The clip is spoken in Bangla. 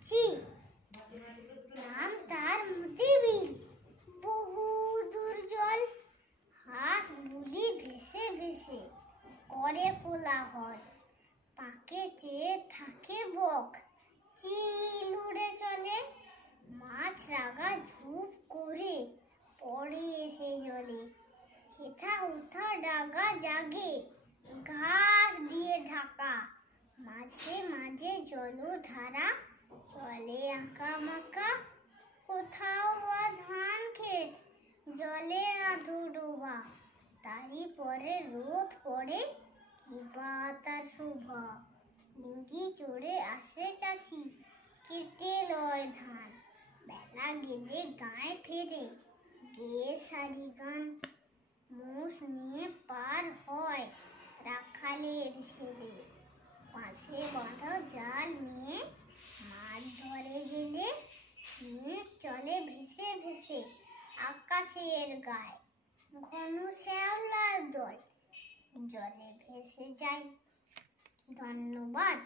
যাচ্ছি, নাম তার মুদিবিল। বহু দূর জল, হাঁস বুলি ভেসে ভেসে করে কোলাহল। পাকে চেয়ে থাকে বক, চিল উড়ে চলে। মাছ রাগা ঝুপ করে পড়ে এসে জলে। হেথা উঠা ডাগা জাগে, ঘাস দিয়ে ঢাকা। মাঝে মাঝে জলধারা চলে আঁকা মাকা। কোথাও বা ধান ক্ষেত, জলে আধো ডোবা। তারই পরে রোদ পড়ে, কিবা তার শোভা। ডিঙ্গি চড়ে আসে চাষি, কেটে লয় ধান। বেলা গেলে গায়ে ফেরে, গেয়ে সারি গান। মোষ নিয়ে পার হয় রাখালের ছেলে, পাশে বাঁধা জাল নিয়ে মাছ ধরে গেলে। মেঘ চলে ভেসে ভেসে আকাশের গায়ে, ঘন শ্যাওলার দল জলে ভেসে যায়। ধন্যবাদ।